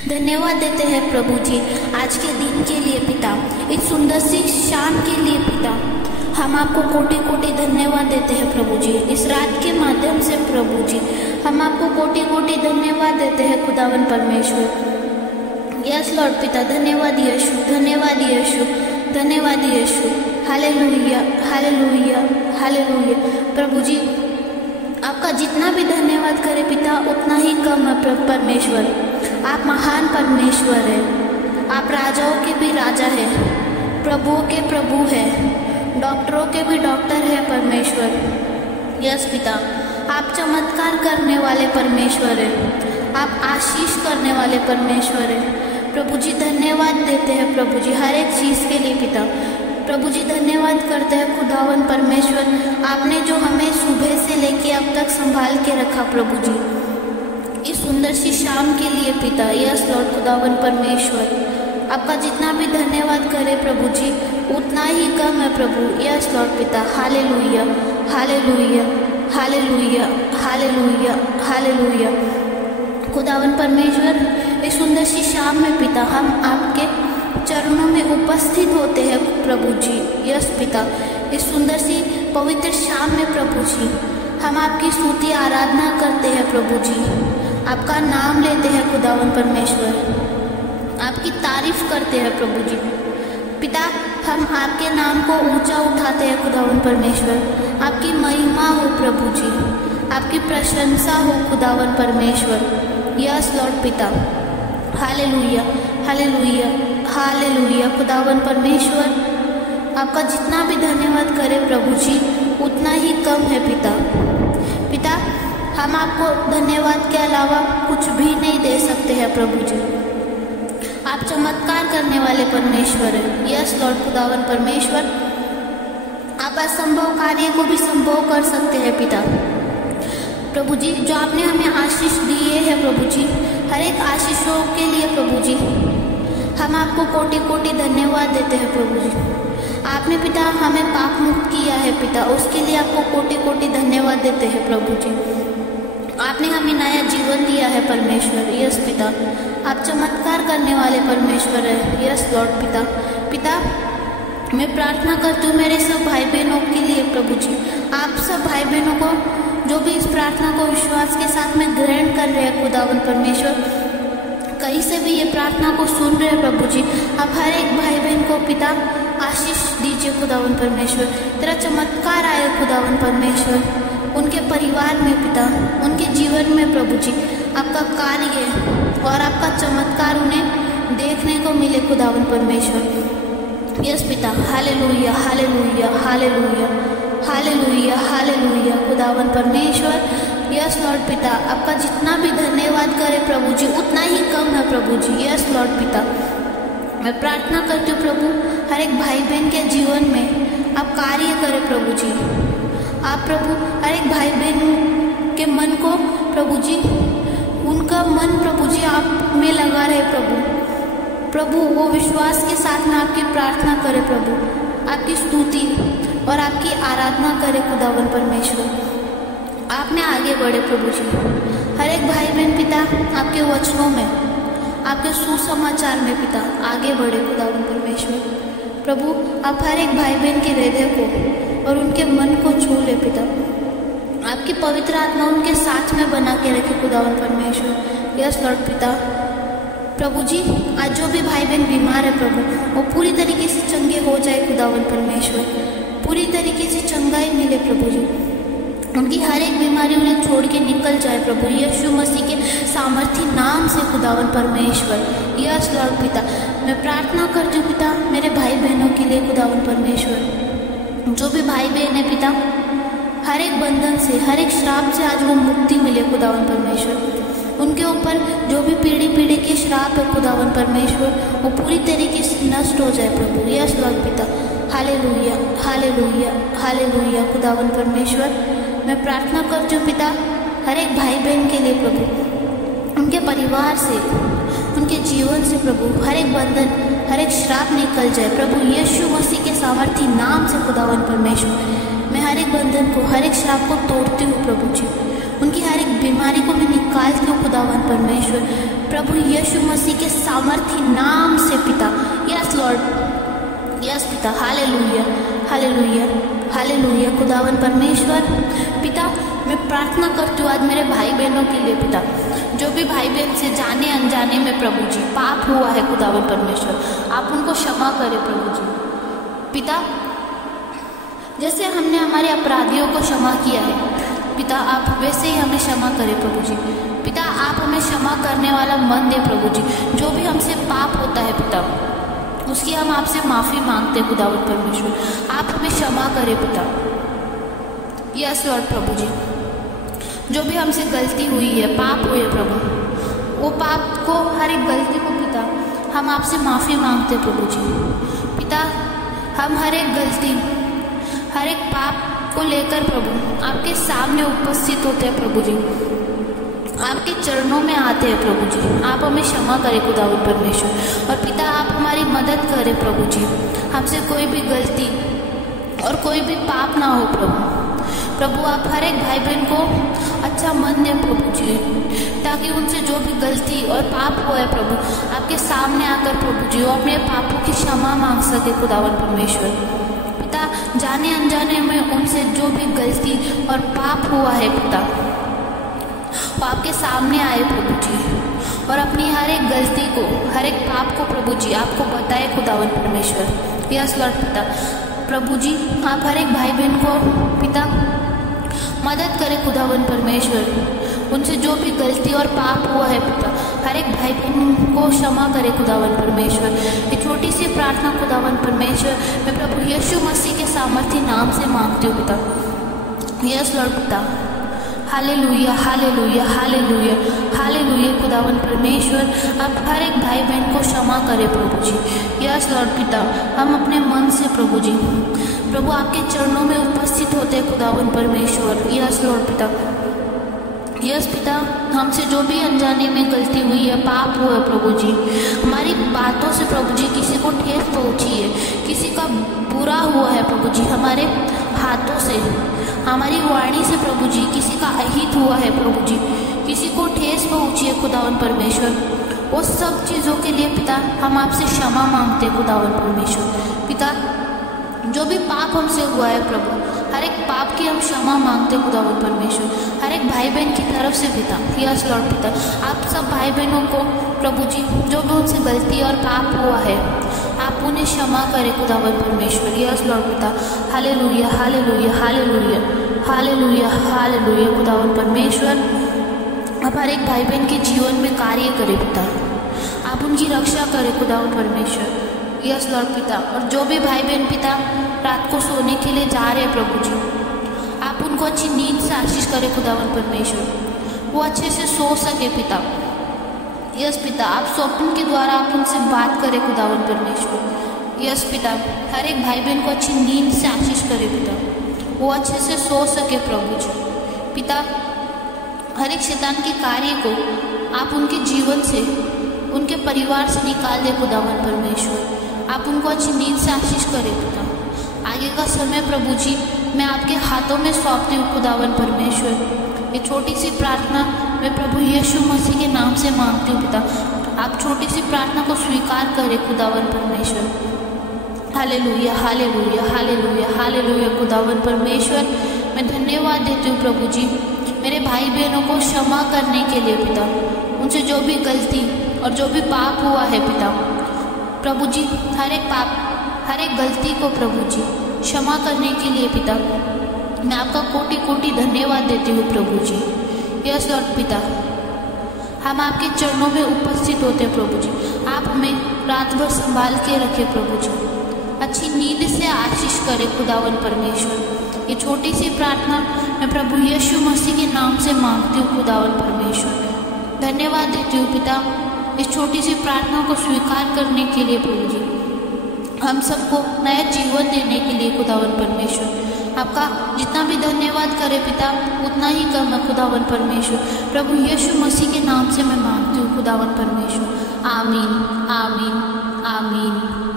धन्यवाद देते हैं प्रभु जी आज के दिन के लिए पिता, इस सुंदर सी शाम के लिए पिता। हम आपको कोटि कोटि धन्यवाद देते हैं प्रभु जी इस रात के माध्यम से प्रभु जी। हम आपको कोटि कोटि धन्यवाद देते हैं खुदावन परमेश्वर। यस लॉर्ड पिता, धन्यवाद यीशु, धन्यवाद यीशु, धन्यवाद यीशु। Hallelujah, hallelujah, hallelujah. प्रभु जी आपका जितना भी धन्यवाद करें पिता उतना ही कम है परमेश्वर। आप महान परमेश्वर हैं, आप राजाओं के भी राजा हैं, प्रभुओं के प्रभु हैं, डॉक्टरों के भी डॉक्टर हैं परमेश्वर। यस पिता, आप चमत्कार करने वाले परमेश्वर हैं, आप आशीष करने वाले परमेश्वर हैं। प्रभु जी धन्यवाद देते हैं प्रभु जी हर एक चीज़ के लिए पिता। प्रभु जी धन्यवाद करते हैं खुदावन परमेश्वर, आपने जो हमें सुबह से लेके अब तक संभाल के रखा प्रभु जी इस सुंदर सी शाम के लिए पिता। यस लॉर्ड खुदावन परमेश्वर, आपका जितना भी धन्यवाद करें प्रभु जी उतना ही कम है प्रभु। यस लॉर्ड पिता। Hallelujah, hallelujah, hallelujah, hallelujah, hallelujah. खुदावन परमेश्वर इस सुंदर सी शाम में पिता हम आपके चरणों में उपस्थित होते हैं प्रभु जी। यस पिता, इस सुंदर सी पवित्र शाम में प्रभु जी हम आपकी स्तुति आराधना करते हैं प्रभु जी, आपका नाम लेते हैं खुदावन परमेश्वर, आपकी तारीफ करते हैं प्रभु जी पिता। हम आपके नाम को ऊंचा उठाते हैं खुदावन परमेश्वर, आपकी महिमा हो प्रभु जी, आपकी प्रशंसा हो खुदावन परमेश्वर। यस लॉर्ड पिता। Hallelujah, hallelujah, hallelujah. खुदावन परमेश्वर आपका जितना भी धन्यवाद करें प्रभु जी उतना ही कम है पिता। पिता हम आपको धन्यवाद के अलावा कुछ भी नहीं दे सकते हैं प्रभु जी। आप चमत्कार करने वाले परमेश्वर हैं। यस लॉर्ड खुदावन परमेश्वर, आप असंभव कार्य को भी संभव कर सकते हैं पिता। प्रभु जी जो आपने हमें आशीष दिए हैं प्रभु जी, हर एक आशीषों के लिए प्रभु जी हम आपको कोटि कोटि धन्यवाद देते हैं प्रभु जी। आपने पिता हमें पाप मुक्त किया है पिता, उसके लिए आपको कोटि कोटि धन्यवाद देते हैं प्रभु जी। आपने हमें नया जीवन दिया है परमेश्वर। यस पिता, आप चमत्कार करने वाले परमेश्वर है। यस लॉर्ड पिता। पिता मैं प्रार्थना करती हूँ मेरे सब भाई बहनों के लिए प्रभु जी, आप सब भाई बहनों को जो भी इस प्रार्थना को विश्वास के साथ में ग्रहण कर रहे हैं खुदावन परमेश्वर, कहीं से भी ये प्रार्थना को सुन रहे हैं प्रभु जी, आप हर एक भाई बहन को पिता आशीष दीजिए खुदावन परमेश्वर। तेरा चमत्कार आए खुदावन परमेश्वर उनके परिवार में पिता, उनके जीवन में प्रभु जी आपका कार्य और आपका चमत्कार उन्हें देखने को मिले खुदावन परमेश्वर। यस पिता। Hallelujah, hallelujah, hallelujah, hallelujah, hallelujah. खुदावन परमेश्वर यस लॉर्ड पिता, आपका जितना भी धन्यवाद करें प्रभु जी उतना ही कम है प्रभु जी। यस लॉर्ड पिता, मैं प्रार्थना करती हूँ प्रभु हर एक भाई बहन के जीवन में आप कार्य करें प्रभु जी। आप प्रभु हर एक भाई बहन के मन को प्रभु जी, उनका मन प्रभु जी आप में लगा रहे प्रभु वो विश्वास के साथ में आपकी प्रार्थना करें प्रभु, आपकी स्तुति और आपकी आराधना करें खुदावन परमेश्वर। आप में आगे बढ़े प्रभु जी, हर एक भाई बहन पिता आपके वचनों में, आपके सुसमाचार में पिता आगे बढ़े खुदावन परमेश्वर। प्रभु आप हर एक भाई बहन के हृदय को और उनके मन को छू ले पिता, आपकी पवित्र आत्मा उनके साथ में बना के रखे खुदावन परमेश्वर। यस लॉर्ड पिता। प्रभु जी आज जो भी भाई बहन बीमार है प्रभु वो पूरी तरीके से चंगे हो जाए खुदावन परमेश्वर, पूरी तरीके से चंगाई मिले प्रभु जी, उनकी हर एक बीमारी उन्हें छोड़ के निकल जाए प्रभु यीशु मसीह के सामर्थी नाम से खुदावन परमेश्वर। यस लॉर्ड पिता, मैं प्रार्थना करती हूँ पिता मेरे भाई बहनों के लिए खुदावन परमेश्वर, जो भी भाई बहन है पिता हर एक बंधन से, हर एक श्राप से आज वो मुक्ति मिले खुदावन परमेश्वर। उनके ऊपर जो भी पीढ़ी के श्राप है खुदावन परमेश्वर वो पूरी तरीके से नष्ट हो जाए प्रभु। यस लॉर्ड पिता। Hallelujah, hallelujah, hallelujah. खुदावन परमेश्वर मैं प्रार्थना करती हूँ पिता हर एक भाई बहन के लिए प्रभु, उनके परिवार से, उनके जीवन से प्रभु हर एक बंधन, हर एक श्राप निकल जाए प्रभु यीशु मसीह के सामर्थी नाम से खुदावन परमेश्वर। मैं हर एक बंधन को, हर एक श्राप को तोड़ती हूँ प्रभु जी, उनकी हर एक बीमारी को मैं निकालती हूँ खुदावन परमेश्वर, प्रभु यीशु मसीह के सामर्थी नाम से पिता। यस लॉर्ड, यस पिता। हालेलुया, हालेलुया, हालेलुया खुदावन परमेश्वर। पिता मैं प्रार्थना करती हूँ आज मेरे भाई बहनों के लिए पिता, जो भी भाई बहन से जाने अनजाने में प्रभु जी पाप हुआ है खुदावन परमेश्वर, आप उनको क्षमा करें प्रभु जी। पिता जैसे हमने हमारे अपराधियों को क्षमा किया है पिता, आप वैसे ही हमें क्षमा करें प्रभु जी। पिता आप हमें क्षमा करने वाला मन दे प्रभु जी। जो भी हमसे पाप होता है पिता, उसकी हम आपसे माफ़ी मांगते हैं खुदावन परमेश्वर, आप हमें क्षमा करें पिता। यस लॉर्ड प्रभु जी, जो भी हमसे गलती हुई है, पाप हुए प्रभु, वो पाप को, हर एक गलती को पिता हम आपसे माफ़ी मांगते प्रभु जी। पिता हम हर एक गलती, हर एक पाप को लेकर प्रभु आपके सामने उपस्थित होते हैं प्रभु जी, आपके चरणों में आते हैं प्रभु जी। आप हमें क्षमा करें खुदावन परमेश्वर, और पिता आप हमारी मदद करें प्रभु जी। हमसे कोई भी गलती और कोई भी पाप ना हो प्रभु। प्रभु आप हर एक भाई बहन को अच्छा मन दें प्रभु जी, ताकि उनसे जो भी गलती और पाप हुआ है प्रभु आपके सामने आकर प्रभु जी वो अपने पापों की क्षमा मांग सके खुदावन परमेश्वर। पिता जाने अनजाने में उनसे जो भी गलती और पाप हुआ है पिता, वो आपके सामने आए प्रभु जी, और अपनी हर एक गलती को, हर एक पाप को प्रभु जी आपको बताए खुदावन परमेश्वर। यस लॉर्ड पिता, प्रभु जी आप हर एक भाई बहन को पिता मदद करें खुदावन परमेश्वर, उनसे जो भी गलती और पाप हुआ है पिता, हर एक भाई बहन को क्षमा करे खुदावन परमेश्वर। ये छोटी सी प्रार्थना खुदावन परमेश्वर मैं प्रभु यीशु मसीह के सामर्थी नाम से मांगती हूँ पिता। यस लॉर्ड पिता, हालेलुया, हालेलुया, हालेलुया, हालेलुया खुदावन परमेश्वर, आप हर एक भाई बहन को क्षमा करें प्रभु जी। यस लॉर्ड पिता, हम अपने मन से प्रभु जी प्रभु आपके चरणों में उपस्थित होते हैं खुदावन परमेश्वर। यस लॉर्ड पिता, यस पिता, हमसे जो भी अनजाने में गलती हुई है, पाप हुआ है प्रभु जी, हमारी बातों से प्रभु जी किसी को ठेस पहुंची है, किसी का बुरा हुआ है प्रभु जी, हमारे हाथों से, हमारी वाणी से प्रभु जी किसी का अहित हुआ है प्रभु जी, किसी को ठेस पहुंची है खुदावन परमेश्वर, वो सब चीज़ों के लिए पिता हम आपसे क्षमा मांगते हैं खुदावन परमेश्वर। पिता जो भी पाप हमसे हुआ है प्रभु, हर एक पाप की हम क्षमा मांगते हैं खुदावन परमेश्वर, हर एक भाई बहन की तरफ से पिता। यस लॉर्ड पिता, आप सब भाई बहनों को प्रभु जी जो भी उनसे गलती और पाप हुआ है आप उन्हें क्षमा करें खुदावन परमेश्वर। यस लॉर्ड पिता, hallelujah, hallelujah, hallelujah, hallelujah, hallelujah खुदावन परमेश्वर, आप हर एक भाई बहन के जीवन में कार्य करें पिता, आप उनकी रक्षा करें खुदावन परमेश्वर। यस लॉर्ड पिता, और जो भी भाई बहन पिता रात को सोने के लिए जा रहे हैं प्रभु जी, आप उनको अच्छी नींद से आशीष करें खुदावन परमेश्वर, वो अच्छे से सो सके पिता। यस पिता, आप स्वप्न के द्वारा आप उनसे बात करें खुदावन परमेश्वर। यस पिता, हर एक भाई बहन को अच्छी नींद से आशीष करें पिता, वो अच्छे से सो सके प्रभु जी। पिता हर एक शैतान के कार्य को आप उनके जीवन से, उनके परिवार से निकाल दे खुदावन परमेश्वर, आप उनको अच्छी नींद से आशीष करें पिता। आगे का समय प्रभु जी मैं आपके हाथों में सौंपती हूँ खुदावन परमेश्वर। ये छोटी सी प्रार्थना मैं प्रभु यीशु मसीह के नाम से मांगती हूँ पिता, आप छोटी सी प्रार्थना को स्वीकार करें खुदावन परमेश्वर। हालेलुया, हालेलुया, हालेलुया, हालेलुया खुदावन परमेश्वर, मैं धन्यवाद देती हूँ प्रभु जी मेरे भाई बहनों को क्षमा करने के लिए पिता, उनसे जो भी गलती और जो भी पाप हुआ है पिता, प्रभु जी हर एक पाप, हर एक गलती को प्रभु जी क्षमा करने के लिए पिता मैं आपका कोटि कोटि धन्यवाद देती हूँ प्रभु जी। यस लॉर्ड पिता, हम आपके चरणों में उपस्थित होते हैं प्रभु जी, आप हमें रात भर संभाल के रखें प्रभु जी, अच्छी नींद से आशीष करें खुदावन परमेश्वर। ये छोटी सी प्रार्थना मैं प्रभु यीशु मसीह के नाम से मांगती हूँ खुदावन परमेश्वर। धन्यवाद देती हूँ पिता इस छोटी सी प्रार्थना को स्वीकार करने के लिए प्रभु जी, हम सबको नया जीवन देने के लिए खुदावन परमेश्वर। आपका जितना भी धन्यवाद करे पिता उतना ही कम है खुदावन परमेश्वर। प्रभु यीशु मसीह के नाम से मैं मांगती हूँ खुदावन परमेश्वर। आमीन, आमीन, आमीन।